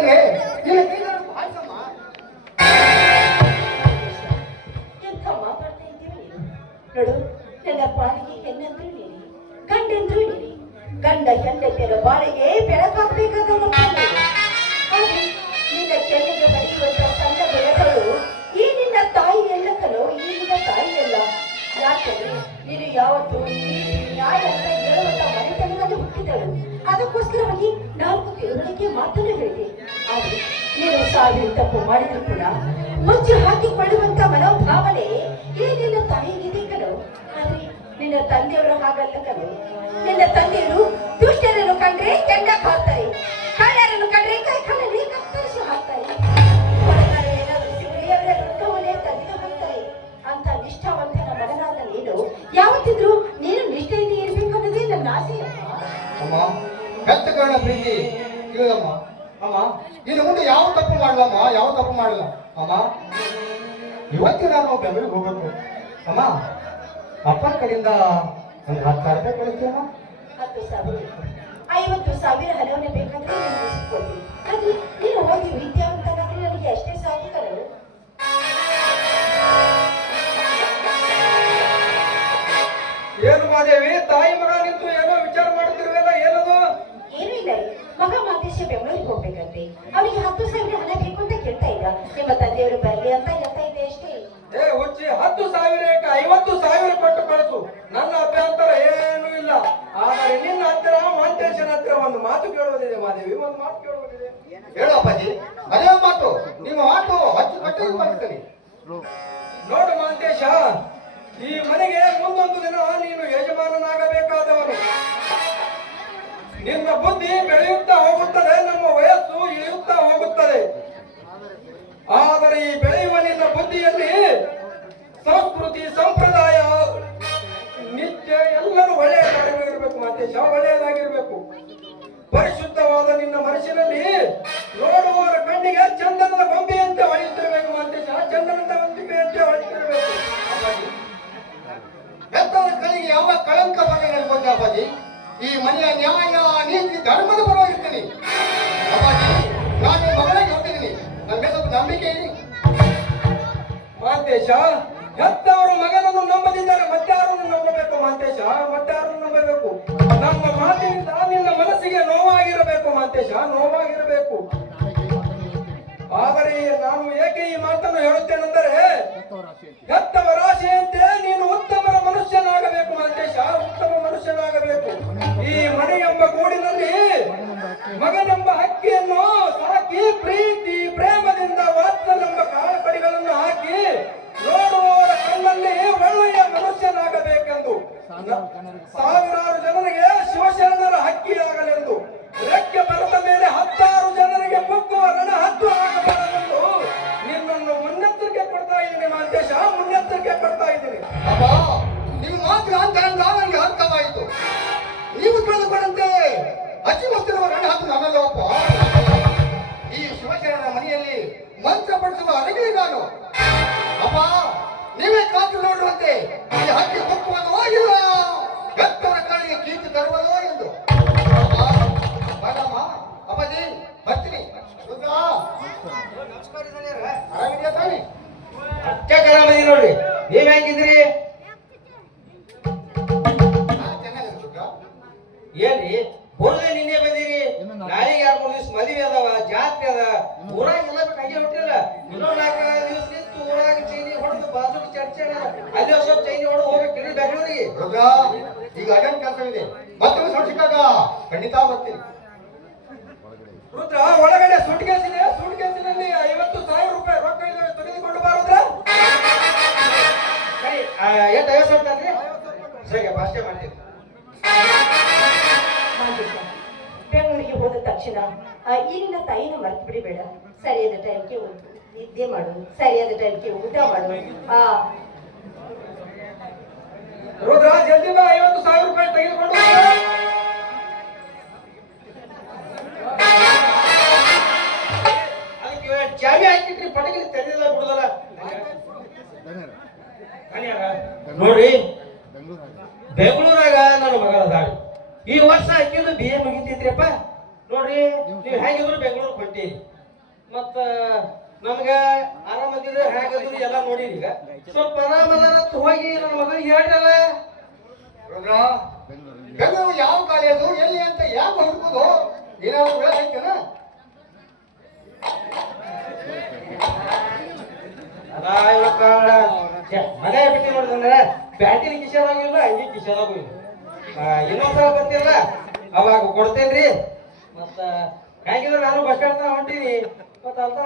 ತಂದ್ರೆ ನಿನ್ನ ಕೈಲಾರು ಭಾಷಮ್ಮ ಎಂತ ಮಾತಾಡ್ತಾ ಇದ್ದೀವಿ ನೋಡು. ನನ್ನ ಪಾಲಿಗೆ ಹೆಣ್ಣೆಂದ್ರು ನೀಡಿ, ಗಂಡೆಂದ್ರು ನೀಡಿ, ಗಂಡ ಹೆಂಡತಿಯರ ಬಾಳಿಗೆ ಬೆಳಕಾಗಬೇಕಾದವನು ನಿನ್ನ ಕೆನ್ನೆಗೆ ಬರೆಯುವಂತ ಸಣ್ಣ ಬೆಳಕಲು ಈ ನಿನ್ನ ತಾಯಿ ಎಲ್ಲಕ್ಕನು, ಈ ನಿನ್ನ ತಾಯಿ ಎಲ್ಲ. ಯಾಕಂದ್ರೆ ನೀನು ಯಾವತ್ತು ನ್ಯಾಯ ಅಂತ ಹೇಳುವಂತ ಮನೆತನದಲ್ಲಿ ಹುಟ್ಟಿದಳು. ಅದಕ್ಕೋಸ್ಕರವಾಗಿ 4 ತಿಂಗಳಿಗೆ ಮಾತನ್ನು ಹೇಳಿದೆ. ಆದರೆ ನೀನು 1000 ತಪ್ಪು ಮಾಡಿದ್ರು ಕೂಡ ಮುಚ್ಚಿ ಹಾಕಿಕೊಳ್ಳುವಂತ ಮನೋಭಾವನೆ ಈ ನಿನ್ನ ತಾಯಿಗಿದೆ ಕಣು. ಆದ್ರೆ ನಿನ್ನ ತಂದೆಯವರು ಹಾಗಲ್ಲ ಕಣು. ನಿನ್ನ ತಂದೆಯರು ದುಷ್ಟರನ್ನು ಕಂಡ್ರೆ ಕೆಂಡ ಹಾಕ್ತಾರೆ, ಕಳ್ಳರನ್ನು ಕಂಡ್ರೆ ಕೈ ಕಳ್ಳನೇ ಕತ್ತರಿಸಿ ಹಾಕ್ತಾರೆ, ಏನಾದರೂ ಸಿಗಲಿ ಅವರ ರಕ್ತವನ್ನೇ ತೆಗೆದು ಹಾಕ್ತಾರೆ. ಅಂತ ನಿಷ್ಠಾವಂತನ ಮಗನಾದ ನೀನು ಯಾವತ್ತಿದ್ರು ನೀನು ನಿಷ್ಠೆಯಿಂದ ಇರಬೇಕು ಅನ್ನೋದೇ ನನ್ನ ಆಸೆ. ಅಮ್ಮ ಹೆತ್ತ ಕಾರಣ ಪ್ರೀತಿ ಇಲ್ಲಮ್ಮ. ಅಮ್ಮ ಇನ್ನು ಮುಂದೆ ಯಾವ ತಪ್ಪು ಮಾಡಲಮ್ಮ, ಯಾವ ತಪ್ಪು ಮಾಡಲ್ಲ ಅಮ್ಮ. ಇವತ್ತು ನಾನು ಬೆಂಗಳೂರಿಗೆ ಹೋಗ್ಬೇಕು ಅಮ್ಮ. ಅಪ್ಪನ ಕಡೆಯಿಂದ ಒಂದು 10,000 ರೂಪಾಯಿ ಕೊಡ್ತೀಯಮ್ಮ. 10,000 50,000 ಹಣವನ್ನು ಬೇಕಾದ್ರೆ ಕೊಡ್ತೀನಿ. ಆದ್ರೆ ನೀನು ಹೋಗಿ ವಿದ್ಯಾವಂತನಾದ್ರೆ ನನಗೆ ಅಷ್ಟೇ ಸಾಕು ಕಣವು. ಏನು ಮಾದೇವಿ, ತಾಯಿ ಮಗ ನಿಂತು ಏನೋ ವಿಚಾರ ಮಾಡ್ತಿರುವೆಲ್ಲ, ಏನದು? ಏನೂ ಇಲ್ಲ ರೀ, ಮಗ ಮಾದೇಶ ಬೆಂಗಳೂರಿಗೆ ಹೋಗ್ಬೇಕಂತೆ. ಅವನಿಗೆ 10,000 ಹಣ ಬೇಕು ಅಂತ ಕೇಳ್ತಾ ಇದ್ದ. ನಿಮ್ಮ ತಂದೆಯವರು ಬರಲಿ ಅಂತ ಹೇಳ್ತಾ ಇದೆ ಅಷ್ಟೇ. ಏ ಹುಚ್ಚಿ, 10,000 50,000 ಕೊಟ್ಟು ಕಳಿಸು, ನನ್ನ ಅಭ್ಯಂತರ ಏನೂ ಇಲ್ಲ. ಆದರೆ ನಿನ್ನ ಹತ್ತಿರ ಮಾಂತೇಶನ ಹತ್ತಿರ ಒಂದು ಮಾತು ಕೇಳುವುದಿದೆ ಮಾದೇವಿ, ಒಂದು ಮಾತು ಕೇಳುವುದಿದೆ. ಹೇಳು ಅಪ್ಪಾಜಿ, ಅದೇ ಮಾತು. ನಿಮ್ಮ ಮಾತು ಅಚ್ಚುಕಟ್ಟಾಗಿ ಮಾಡ್ತೀನಿ. ನೋಡು ಮಾಂತೇಶ, ಈ ಮನೆಗೆ ಮುಂದೊಂದು ದಿನ ನೀನು ಯಜಮಾನನಾಗಬೇಕಾದವನು. ನಿನ್ನ ಬುದ್ಧಿ ಬೆಳೆಯುತ್ತಾ ಹೋಗುತ್ತದೆ, ನಮ್ಮ ವಯಸ್ಸು ಇಳಿಯುತ್ತಾ ಹೋಗುತ್ತದೆ. ಆದರೆ ಈ ಬೆಳೆಯುವ ನಿನ್ನ ಬುದ್ಧಿಯಲ್ಲಿ ಸಂಸ್ಕೃತಿ, ಸಂಪ್ರದಾಯ, ನಿತ್ಯ ಎಲ್ಲರೂ ಒಳ್ಳೆಯದಾಗಿರಬೇಕು ಮಾತೇಶ, ಒಳ್ಳೆಯದಾಗಿರಬೇಕು. ಪರಿಶುದ್ಧವಾದ ನಿನ್ನ ಮನಸ್ಸಿನಲ್ಲಿ ನೋಡುವವರ ಕಣ್ಣಿಗೆ ಚಂದನದ ಗೊಂಬೆಯಂತೆ ಹೊಳೆಯುತ್ತಿರಬೇಕು ಮಾತೇಶ, ಚಂದನದ ಗೊಂಬೆಯಂತೆ ಹೊಳೆಯುತ್ತಿರಬೇಕು. ಹೆತ್ತವರ ಕೈಗೆ ಯಾವ ಕಳಂಕ ಬರಲಿ ಅನ್ಕೊಂಡೆ ಅಪ್ಪಾಜಿ. ಈ ಮನೆಯ ನ್ಯಾಯ ನೀತಿ ಧರ್ಮದ ಪರವಾಗಿರ್ತೀನಿ ಅಪ್ಪಾಜಿ. ನಾನು ಮಗಳಾಗಿ ಹೋಗ್ತಿದ್ದೀನಿ, ನನ್ನ ಸ್ವಲ್ಪ ನಂಬಿಕೆ ಇದೆ ಮಾಂತೇಶ. ಹೆತ್ತವರು ಮಗನನ್ನು ನಂಬದಿದ್ದರೆ ಮತ್ತಾರನ್ನು ನಂಬಬೇಕು ಮಾಂತೇಶ, ಮತ್ತಾರನ್ನು ನಂಬಬೇಕು. ನಮ್ಮ ಮಾತಿನಿಂದ ನಿನ್ನ ಮನಸ್ಸಿಗೆ ನೋವಾಗಿರಬೇಕು ಮಾಂತೇಶ, ನೋವಾಗಿರಬೇಕು. ಆದರೆ ನಾನು ಏಕೆ ಈ ಮಾತನ್ನು ಹೇಳುತ್ತೇನೆಂದರೆ, ಹೆತ್ತವರ ಆಶೆಯಂತೆ ನೀನು ಉತ್ತಮರ ಮನುಷ್ಯನಾಗಬೇಕು ಮಾಂತೇಶ, ಉತ್ತಮ ಮನುಷ್ಯನಾಗಬೇಕು. ಈ ಮನೆ ಎಂಬ ಗೂಡಿನಲ್ಲಿ ಮಗನೆಂಬ ಹಕ್ಕಿಯನ್ನು ಸಾಕಿ ಪ್ರೀತಿ ಪ್ರೇಮದಿಂದ ವಾತ್ಸಲ್ಯೆಂಬ ಕಾಳಕಡಿಗಳನ್ನು ಹಾಕಿ ನೋಡುವವರ ಕಣ್ಣಲ್ಲಿ ಒಳ್ಳೆಯ ಮನುಷ್ಯನಾಗಬೇಕೆಂದು, ಸಾವಿರಾರು ಜನರಿಗೆ ಶಿವಶರಣರ ಹಕ್ಕಿಯಾಗಲೆಂದು, ರೆಕ್ಕೆ ಬರದ ಮೇಲೆ 10,000 ಜನರಿಗೆ ಮುಕ್ಕುವ ರಣ ಹತ್ತು ಆಗಬಾರದೆಂದು ನಿನ್ನನ್ನು ಮುನ್ನೆಚ್ಚರಿಕೆ ಕೊಡ್ತಾ ಇದ್ದೀನಿ ಮಾಂತೇಶ, ಮುನ್ನೆಚ್ಚರಿಕೆ ಕೊಡ್ತಾ ಇದ್ದೀನಿ. ಅಪ್ಪ, ನೀವು ಮಾತ್ರ ನನಗೆ ಅರ್ಥವಾಯಿತು. ನೀವು ತಿಳಿದುಕೊಂಡಂತೆ ಅತಿ ಮತ್ತಿರುವ ರಣ ಹಾಕು ನನ್ನಲ್ಲಪ್ಪ. ಈ ಶಿವಶರಣರ ಮನೆಯಲ್ಲಿ ಮಂತ್ರ ಪಡಿಸುವ ಅರಗಿರಿ ನಾನು ಅಪ್ಪ. ನೀವೇ ಕಾತು ನೋಡುವಂತೆ ಈ ಹಕ್ಕಿ ಹೊಕ್ಕುವುದೋ ಇಲ್ಲ, ಹೆತ್ತವರ ಕಾಲಿಗೆ ಕೀರ್ತಿ ತರುವುದೋ ಎಂದು. ಬಾರಮ್ಮ ಅಪ್ಪಾಜಿ, ಬರ್ತೀನಿ. ಆರಾಮಿದೆಯಾ ತಾನೆ? ಅಷ್ಟೇ ಆರಾಮದಿ ನೋಡ್ರಿ, ನೀವ್ ಹೆಂಗಿದ್ರಿ? ಏನ್ರಿ ಹೋದ್ರೆ ನಿನ್ನೆ ಬಂದಿರಿ, ನಾಳೆಗೆ 2-3 ದಿವಸ ಮದುವೆ ಅದಾವ, ಜಾತ್ರೆ ಅದ, ಊರಾಗ ಎಲ್ಲ ಬೇಕು ಹಂಗೆ ಹೊಟ್ಟಿಲ್ಲ. ಇನ್ನೊಂದು 4 ದಿವಸ ನಿಂತು ಊರಾಗ ಚೈನಿ ಹೊಡೆದು ಬಾಜು ಚರ್ಚೆ ಅಲ್ಲಿ ಸ್ವಲ್ಪ ಚೈನಿ ಹೊಡೆದು ಹೋಗ್ಬೇಕು ಬೆಂಗಳೂರಿಗೆ. ಈಗ ಅದೇನು ಕೆಲಸವಿದೆ, ಮತ್ತೊಮ್ಮೆ ಸಂಶಿಕಾಗ ಖಂಡಿತ ಬರ್ತೀನಿ. ರುದ್ರ, ಒಳಗಡೆ ಸುಟ್ಕೇಸಿದೆ, ಸುಟ್ಕೇಸಿನಲ್ಲಿ 50,000 ರೂಪಾಯಿ ರೊಕ್ಕ ಇದ್ದಾವೆ, ತೆಗೆದುಕೊಂಡು ಬಾರುದ್ರ. ಸರಿ, ಎಷ್ಟು 50,000 ತಾನ್ರಿ? ಸರಿ, ಭಾಷೆ ಮಾಡ್ತೀನಿ. ಬೆಂಗಳೂರಿಗೆ ಹೋದ ತಕ್ಷಣ ಈ ನಿನ್ನ ತಾಯಿನ ಮರ್ತು ಬಿಡಿಬೇಡ. ಸರಿಯಾದ ಟೈಮ್ಗೆ ನಿದ್ದೆ ಮಾಡು, ಸರಿಯಾದ ಟೈಮ್ಗೆ ಊಟ ಮಾಡು. ರುದ್ರ, ಜಲ್ದಿ ಬಾ, 50,000 ರೂಪಾಯಿ ತೆಗೆದುಕೊಂಡು. ಅದಕ್ಕೆ ಜಾಮಿ ಹಾಕಿಟ್ರಿ, ಪಟಕಿ ತೆಗೆದಿಲ್ಲ ಬಿಡುದಲ್ಲ. ನೋಡ್ರಿ, ಬೆಂಗಳೂರಾಗ ನನ್ನ ಮಗಳ ದಾಳಿ ಈ ವರ್ಷ ಹಾಕಿದ್ದು BA ಮುಗಿತೈತ್ರಿಪ್ಪ. ನೋಡ್ರಿ ನೋಡ್ರಿ ನೀವು ಹೇಗಿದ್ರು ಬೆಂಗಳೂರು ಹೊಂಟೀರಿ ಮತ್ತ ನಮ್ಗ ಆರಾಮದಿದ್ರೆ ಹೇಗಿದ್ರು ಎಲ್ಲ ನೋಡಿರಿ ಈಗ ಸ್ವಲ್ಪ ಆರಾಮದಾರ ಹೋಗಿ ನನ್ನ ಮಗಳಿಗೆ ಹೇಳ್ರಲ್ಲ ರುದ್ರ ಬೆಂಗಳೂರು ಯಾವ ಕಾಲೇಜು ಎಲ್ಲಿ ಅಂತ ಯಾಕೆ ಹುಡುಕುದು ಏನಾದ್ರು ಹೇಳೈತೇನ ಮನೆ ಬಿಟ್ಟು ನೋಡಿದ್ರೆ ಬ್ಯಾಟಿನ ಕಿಶಾದಾಗಿಲ್ಲ ಅಂಗಿ ಕಿಶಾದಾಗೂ ಇಲ್ಲ ಇನ್ನೊಂದ್ಸಲ ಬರ್ತಿರಲ್ಲ ಅವಾಗ ಕೊಡ್ತೇನ್ರಿ ಮತ್ತ ಹೇಗಿದ್ರೆ ನಾನು ಬಸ್ ಸ್ಟ್ಯಾಂಡ್ ಹೊಂಟೀನಿ ಮತ್ತ ಅಂತ